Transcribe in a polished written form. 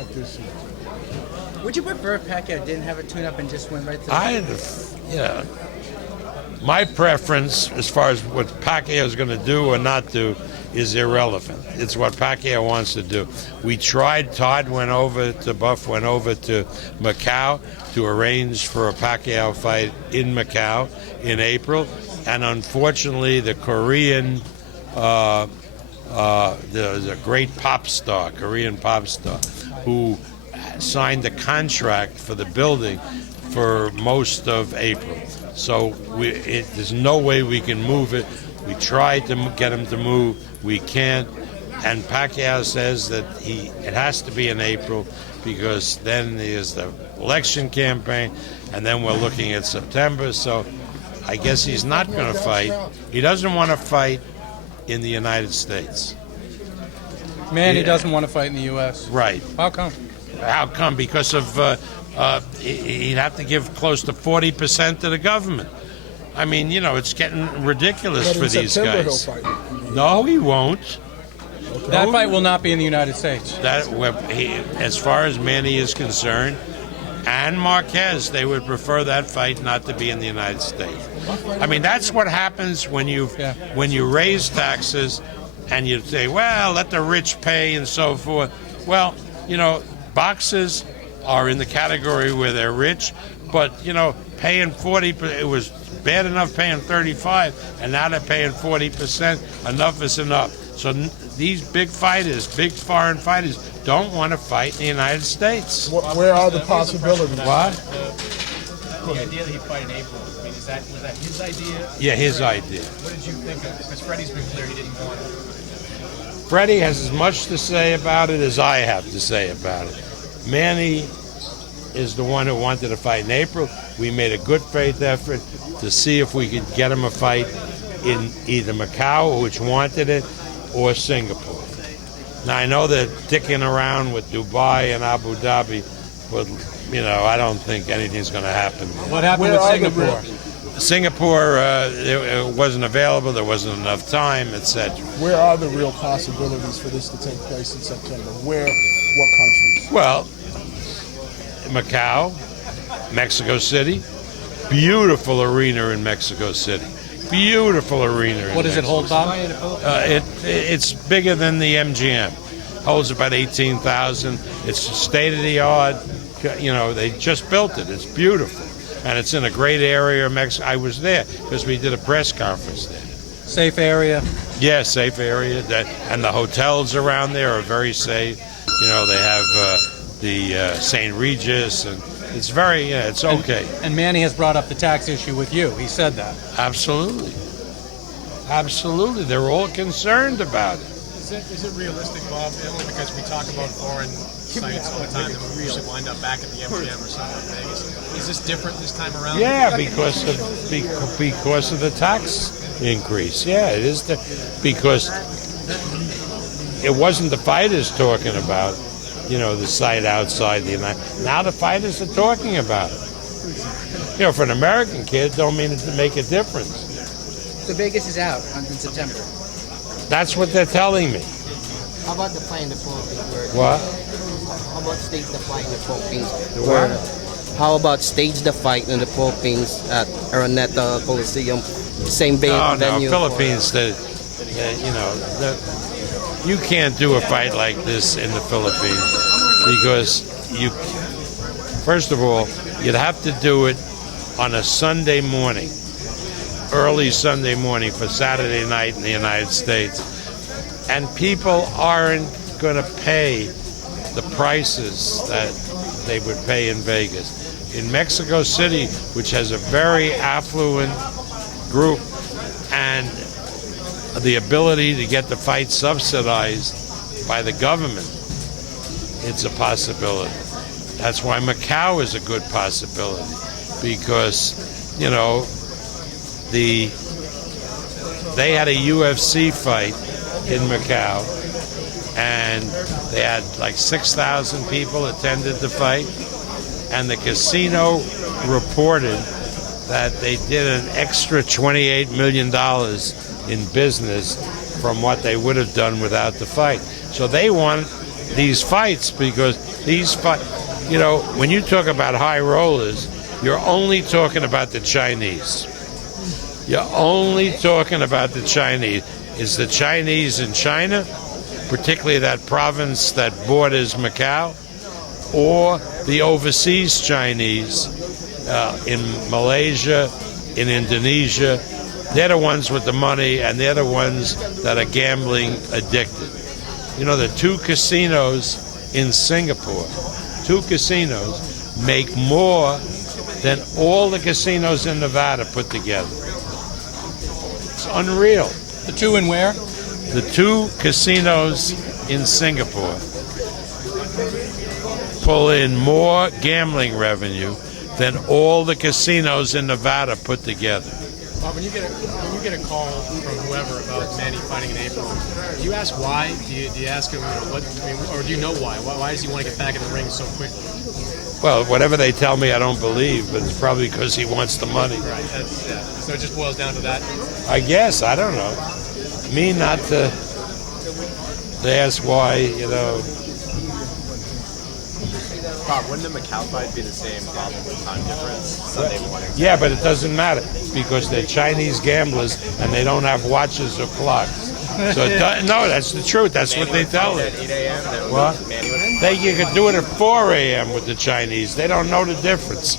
of this year. Would you prefer if Pacquiao didn't have a tune-up and just went right to the My preference as far as what Pacquiao is going to do or not do is irrelevant. It's what Pacquiao wants to do. We tried. Buff went over to Macau to arrange for a Pacquiao fight in Macau in April, and unfortunately, the Korean, the great Korean pop star, who signed the contract for the building for most of April. So there's no way we can move it. We tried to get him to move. We can't. And Pacquiao says that it has to be in April because then there's the election campaign, and then we're looking at September. So I guess he's not going to fight. He doesn't want to fight in the United States. Manny doesn't want to fight in the U.S. Right. How come? How come? Because of he'd have to give close to 40% to the government. I mean, it's getting ridiculous for these September guys. He'll fight. No, he won't. Okay. That fight will not be in the United States. As far as Manny is concerned, and Marquez, they would prefer that fight not to be in the United States. I mean, that's what happens when you raise taxes and you say, well, let the rich pay and so forth. Well, boxers are in the category where they're rich, but paying 40%, it was bad enough paying 35%, and now they're paying 40%. Enough is enough. So these big foreign fighters, don't want to fight in the United States. Where are the possibilities? What? The idea that he fight in April, I mean, was that his idea? Yeah, his idea. What did you think of it? Because Freddie's been clear he didn't want it. Freddie has as much to say about it as I have to say about it. Manny is the one who wanted to fight in April. We made a good faith effort to see if we could get him a fight in either Macau, which wanted it, or Singapore. Now, I know they're dicking around with Dubai and Abu Dhabi, but, I don't think anything's going to happen. What happened with Singapore? Singapore, it wasn't available, there wasn't enough time, etc. Where are the real possibilities for this to take place in September? What countries? Well, Macau, Mexico City, beautiful arena in Mexico City. Beautiful arena. What does it hold, Bob? It's bigger than the MGM. Holds about 18,000. It's state of the art. They just built it. It's beautiful, and it's in a great area of Mexico. I was there because we did a press conference there. Safe area. Yeah, safe area. And the hotels around there are very safe. They have the St. Regis, and it's it's okay. And Manny has brought up the tax issue with you. He said that. Absolutely. They're all concerned about it. Is it realistic, Bob? Only because we talk about foreign sites all the time that we usually wind up back at the MGM or somewhere in Vegas. Is this different this time around? Yeah, because of the tax increase. Yeah, it is because it wasn't the fighters talking about the site outside the United. Now the fighters are talking about it. For an American kid, don't mean it to make a difference. So Vegas is out in September. That's what they're telling me. How about the fight in the Philippines? What? How about stage the fight in the Philippines? The what? How about stage the fight in the Philippines at Araneta Coliseum? Same venue. Philippines. You can't do a fight like this in the Philippines because first of all, you'd have to do it on a Sunday morning, early Sunday morning for Saturday night in the United States. And people aren't going to pay the prices that they would pay in Vegas. In Mexico City, which has a very affluent group and the ability to get the fight subsidized by the government, it's a possibility. That's why Macau is a good possibility, because they had a UFC fight in Macau, and they had like 6,000 people attended the fight, and the casino reported that they did an extra $28 million in business from what they would have done without the fight. So they want these fights because when you talk about high rollers, you're only talking about the Chinese. You're only talking about the Chinese. Is the Chinese in China, particularly that province that borders Macau, or the overseas Chinese in Malaysia, in Indonesia? They're the ones with the money, and they're the ones that are gambling addicted. The two casinos in Singapore, make more than all the casinos in Nevada put together. It's unreal. The two in where? The two casinos in Singapore pull in more gambling revenue than all the casinos in Nevada put together. Bob, when you get a call from whoever about Manny fighting in April, do you ask why? Do you ask him or do you know why? Why does he want to get back in the ring so quickly? Well, whatever they tell me, I don't believe, but it's probably because he wants the money. Right. So it just boils down to that. I guess, I don't know. Me not to ask why, Bob, wouldn't the Macau fight be the same problem with time difference Sunday morning? Yeah, but it doesn't matter because they're Chinese gamblers and they don't have watches or clocks. So no, that's the truth. That's what they tell them. At 8 a.m. What? You could do it at 4 a.m. with the Chinese. They don't know the difference.